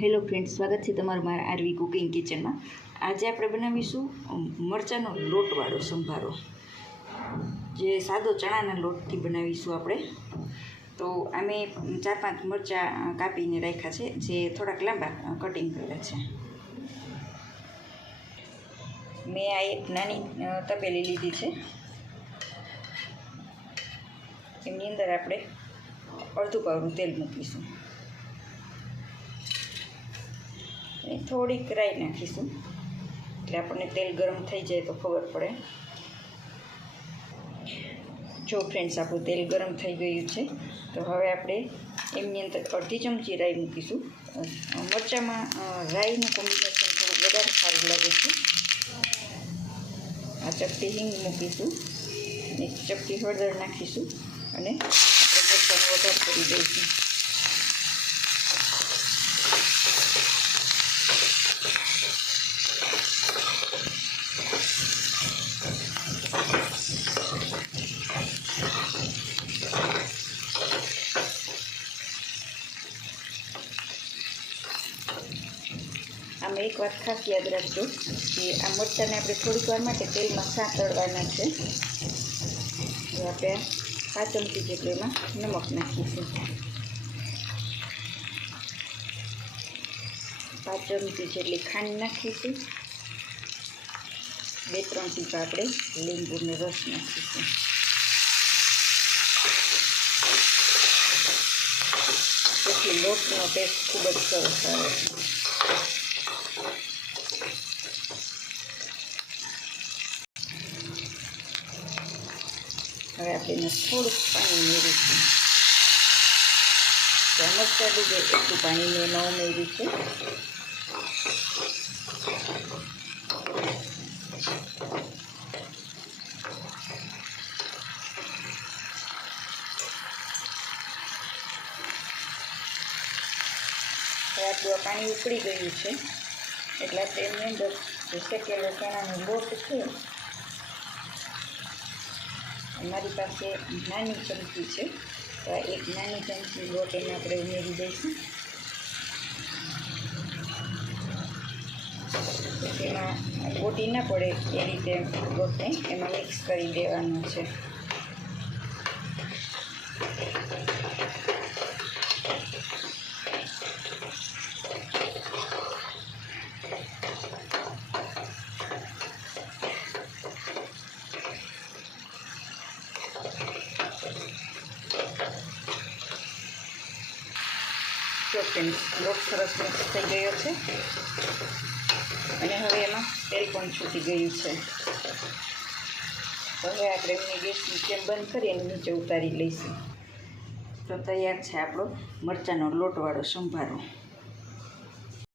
Hello friends, સ્વાગત છે તમારું મારા આરવી કુકિંગ કિચનમાં. આજે આપણે બનાવીશું મરચાંનો લોટવાળો સંભારો, જે સાદો ચણાના લોટથી બનાવીશું આપણે. તો આમે 4-5 મરચાં કાપીને રાખ્યા છે, જે થોડાક લાંબા કટિંગ કરેલા છે. મેં આ એક નાની તપેલી લીધી છે. એમની અંદર આપણે અડધું પાવડું તેલ મૂકીશું. થોડીક રાઈ નાખીશું, એટલે આપણને તેલ ગરમ થઈ જાય તો ખબર પડે. જો ફ્રેન્ડ્સ, આપણું તેલ ગરમ થઈ ગયું છે. તો હવે આપણે એમની અંદર અડધી ચમચી રાઈ મૂકીશું. મરચાંમાં રાઈનું કોમ્બિનેશન થોડું વધારે સારું લાગે છે. આ ચપટી હિંગ મૂકીશું, એક ચપટી હળદર નાખીશું અને આપણે મરચાંનો વઘાર કરી દઈશું. આમાં એક વાત ખાસ યાદ રાખજો કે આ મરચાંને આપણે થોડીક વાર માટે તેલમાં સાંતળવાના છે. આપણે 5 ચમચી જેટલું એમાં નમક નાખીશું. 5 ચમચી જેટલી ખાંડ નાખીશું. 2-3 ટીપા આપણે લીંબુનો રસ નાખીશું. તેથી લોટનો ટેસ્ટ ખૂબ જ સરસ આવે છે. હવે આપણે એને થોડુંક પાણી ઉમેરીશું. મરચાં ડૂબે એટલું પાણી મેં એમાં ઉમેર્યું છે. હવે આપણું પાણી ઉકળી ગયું છે, એટલે આપણે એની અંદર જે શેકેલો ચણાનો લોટ છે, મારી પાસે નાની ચમચી છે, તો આ એક નાની ચમચી લોટ એને આપણે ઉમેરી દઈશું. એમાં ગોટી ના પડે એ રીતે લોટને એમાં મિક્સ કરી દેવાનો છે. લોટ સરસ મિક્સ થઈ ગયો છે અને હવે એમાં તેલ પણ છૂટી ગયું છે. હવે આપણે એમની ગેસની ફ્લેમ બંધ કરી અને નીચે ઉતારી લઈશું. તો તૈયાર છે આપણો મરચાંનો લોટવાળો સંભારો.